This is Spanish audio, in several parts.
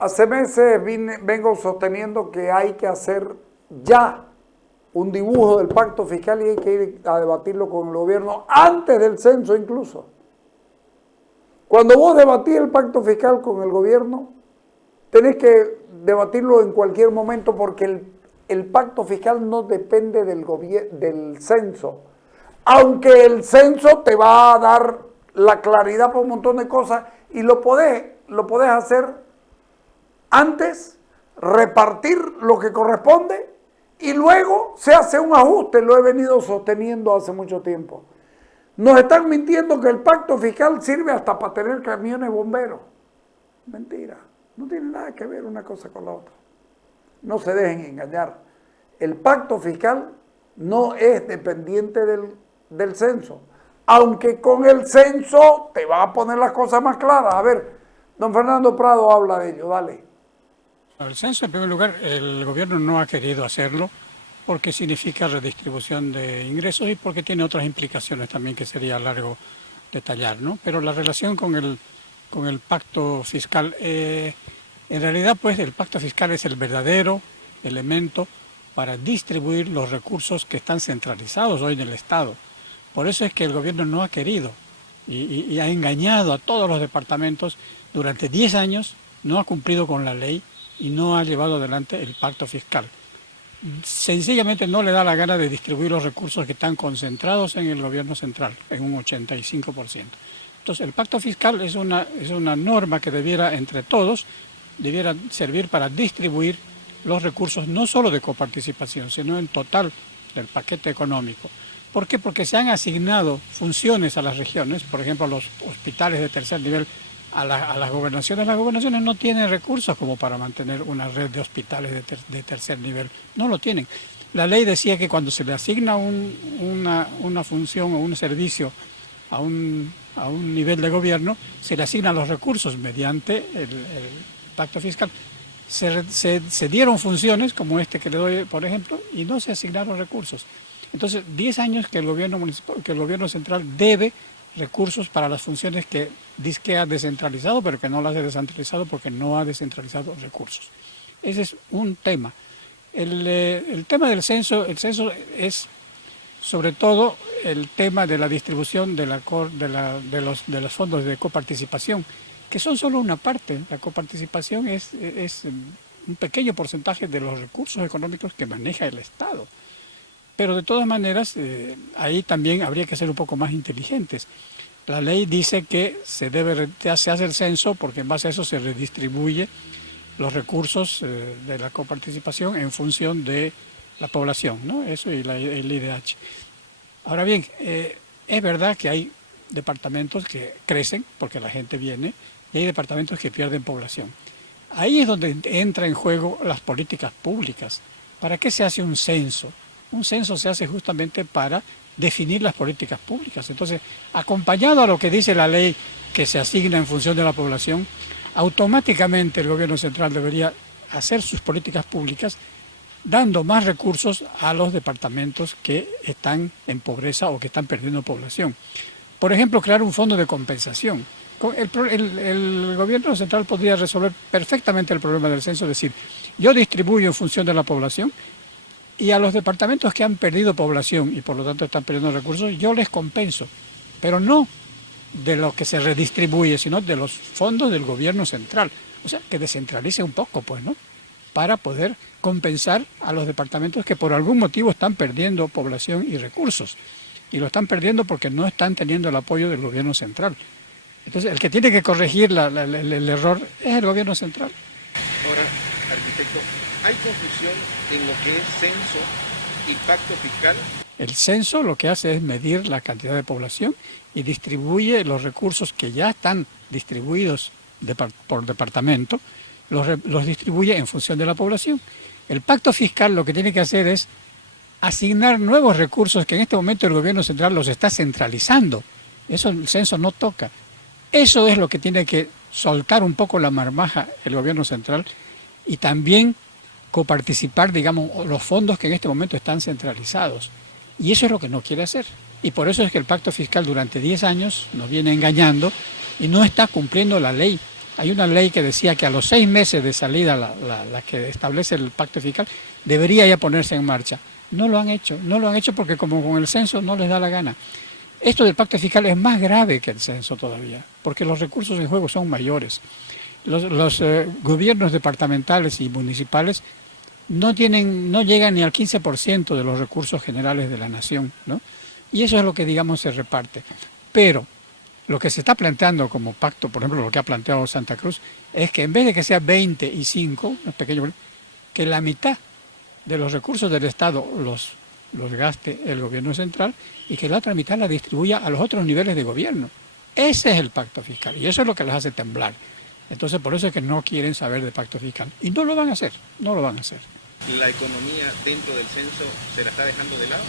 Hace meses vengo sosteniendo que hay que hacer ya un dibujo del pacto fiscal y hay que ir a debatirlo con el gobierno antes del censo incluso. Cuando vos debatís el pacto fiscal con el gobierno, tenés que debatirlo en cualquier momento porque el pacto fiscal no depende del censo. Aunque el censo te va a dar la claridad para un montón de cosas y lo podés hacer antes, repartir lo que corresponde y luego se hace un ajuste. Lo he venido sosteniendo hace mucho tiempo. Nos están mintiendo que el pacto fiscal sirve hasta para tener camiones bomberos. Mentira, no tiene nada que ver una cosa con la otra. No se dejen engañar. El pacto fiscal no es dependiente del censo. Aunque con el censo te va a poner las cosas más claras. A ver, don Fernando Prado habla de ello, dale. El censo, en primer lugar, el gobierno no ha querido hacerlo porque significa redistribución de ingresos y porque tiene otras implicaciones también que sería largo detallar, ¿no? Pero la relación con el pacto fiscal, en realidad, pues, el pacto fiscal es el verdadero elemento para distribuir los recursos que están centralizados hoy en el Estado. Por eso es que el gobierno no ha querido y ha engañado a todos los departamentos durante 10 años, no ha cumplido con la ley y no ha llevado adelante el pacto fiscal. Sencillamente no le da la gana de distribuir los recursos que están concentrados en el gobierno central, en un 85%. Entonces, el pacto fiscal es una norma que debiera, entre todos, debiera servir para distribuir los recursos no solo de coparticipación, sino en total del paquete económico. ¿Por qué? Porque se han asignado funciones a las regiones, por ejemplo, a los hospitales de tercer nivel, a las gobernaciones. Las gobernaciones no tienen recursos como para mantener una red de hospitales de tercer nivel. No lo tienen. La ley decía que cuando se le asigna una función o un servicio a un nivel de gobierno, se le asignan los recursos mediante el pacto fiscal. Se dieron funciones como este que le doy, por ejemplo, y no se asignaron recursos. Entonces, 10 años que el gobierno municipal, que el gobierno central debe recursos para las funciones que dice que ha descentralizado, pero que no las ha descentralizado porque no ha descentralizado recursos. Ese es un tema. El tema del censo, el censo es sobre todo el tema de la distribución de los fondos de coparticipación, que son solo una parte. La coparticipación es un pequeño porcentaje de los recursos económicos que maneja el Estado. Pero de todas maneras, ahí también habría que ser un poco más inteligentes. La ley dice que se hace el censo porque en base a eso se redistribuye los recursos de la coparticipación en función de la población, ¿no? Eso y el IDH. Ahora bien, es verdad que hay departamentos que crecen porque la gente viene y hay departamentos que pierden población. Ahí es donde entra en juego las políticas públicas. ¿Para qué se hace un censo? Un censo se hace justamente para definir las políticas públicas. Entonces, acompañado a lo que dice la ley que se asigna en función de la población, automáticamente el gobierno central debería hacer sus políticas públicas dando más recursos a los departamentos que están en pobreza o que están perdiendo población. Por ejemplo, crear un fondo de compensación. El gobierno central podría resolver perfectamente el problema del censo, es decir, yo distribuyo en función de la población y a los departamentos que han perdido población y por lo tanto están perdiendo recursos, yo les compenso, pero no de lo que se redistribuye, sino de los fondos del gobierno central. O sea, que descentralice un poco, pues, ¿no? Para poder compensar a los departamentos que por algún motivo están perdiendo población y recursos. Y lo están perdiendo porque no están teniendo el apoyo del gobierno central. Entonces, el que tiene que corregir el error es el gobierno central. Ahora, arquitecto, ¿hay confusión en lo que es censo y pacto fiscal? El censo lo que hace es medir la cantidad de población y distribuye los recursos que ya están distribuidos por departamento, los distribuye en función de la población. El pacto fiscal lo que tiene que hacer es asignar nuevos recursos que en este momento el gobierno central los está centralizando. Eso el censo no toca. Eso es lo que tiene que soltar un poco la marmaja el gobierno central y también coparticipar, digamos, los fondos que en este momento están centralizados. Y eso es lo que no quiere hacer. Y por eso es que el pacto fiscal durante 10 años nos viene engañando y no está cumpliendo la ley. Hay una ley que decía que a los 6 meses de salida, la que establece el pacto fiscal, debería ya ponerse en marcha. No lo han hecho porque como con el censo no les da la gana. Esto del pacto fiscal es más grave que el censo todavía, porque los recursos en juego son mayores. Los gobiernos departamentales y municipales no llegan ni al 15% de los recursos generales de la nación, ¿no? Y eso es lo que, digamos, se reparte. Pero lo que se está planteando como pacto, por ejemplo, lo que ha planteado Santa Cruz, es que en vez de que sea 20 y 5, un pequeño, que la mitad de los recursos del Estado los gaste el gobierno central y que la otra mitad la distribuya a los otros niveles de gobierno. Ese es el pacto fiscal y eso es lo que les hace temblar. Entonces, por eso es que no quieren saber de pacto fiscal. Y no lo van a hacer, no lo van a hacer. ¿La economía dentro del censo se la está dejando de lado?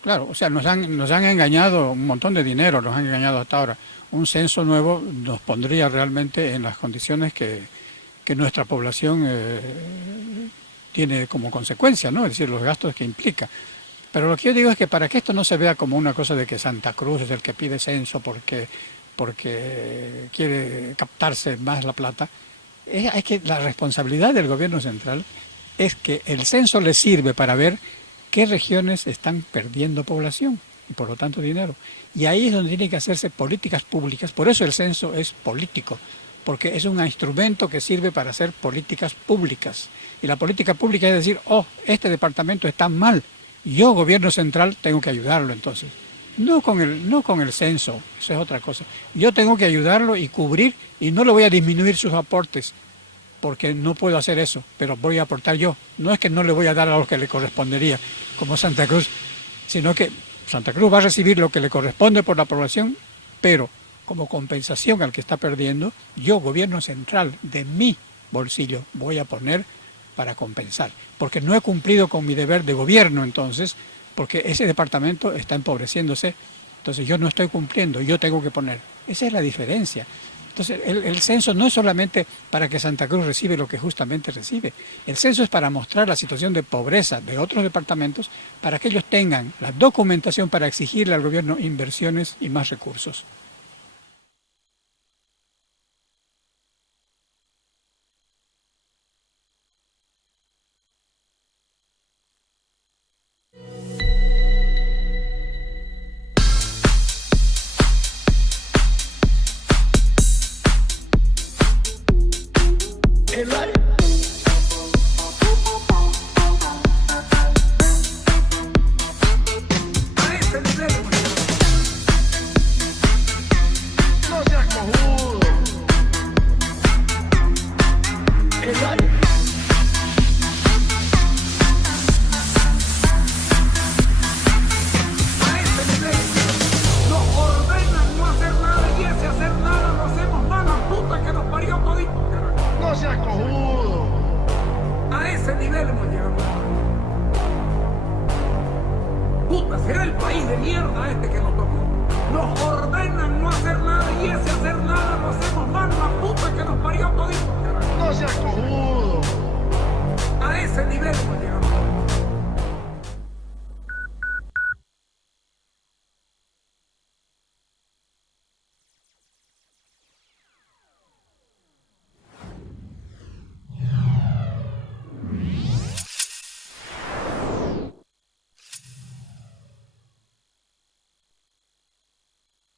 Claro, o sea, nos han engañado un montón de dinero, nos han engañado hasta ahora. Un censo nuevo nos pondría realmente en las condiciones que nuestra población tiene como consecuencia, ¿no? Es decir, los gastos que implica. Pero lo que yo digo es que para que esto no se vea como una cosa de que Santa Cruz es el que pide censo porque quiere captarse más la plata, es que la responsabilidad del gobierno central es que el censo le sirve para ver qué regiones están perdiendo población y por lo tanto dinero. Y ahí es donde tienen que hacerse políticas públicas. Por eso el censo es político, porque es un instrumento que sirve para hacer políticas públicas. Y la política pública es decir, este departamento está mal, yo, gobierno central, tengo que ayudarlo entonces. No con el censo, eso es otra cosa. Yo tengo que ayudarlo y cubrir y no le voy a disminuir sus aportes porque no puedo hacer eso, pero voy a aportar yo. No es que no le voy a dar a lo que le correspondería, como Santa Cruz, sino que Santa Cruz va a recibir lo que le corresponde por la población, pero como compensación al que está perdiendo, yo, gobierno central, de mi bolsillo, voy a poner para compensar, porque no he cumplido con mi deber de gobierno entonces, porque ese departamento está empobreciéndose, entonces yo no estoy cumpliendo, yo tengo que poner. Esa es la diferencia. Entonces el censo no es solamente para que Santa Cruz reciba lo que justamente recibe, el censo es para mostrar la situación de pobreza de otros departamentos, para que ellos tengan la documentación para exigirle al gobierno inversiones y más recursos. Será el país de mierda este que nos tocó. Nos ordenan no hacer nada y ese hacer nada lo hacemos mal, la puta que nos parió todito. No seas cojudo.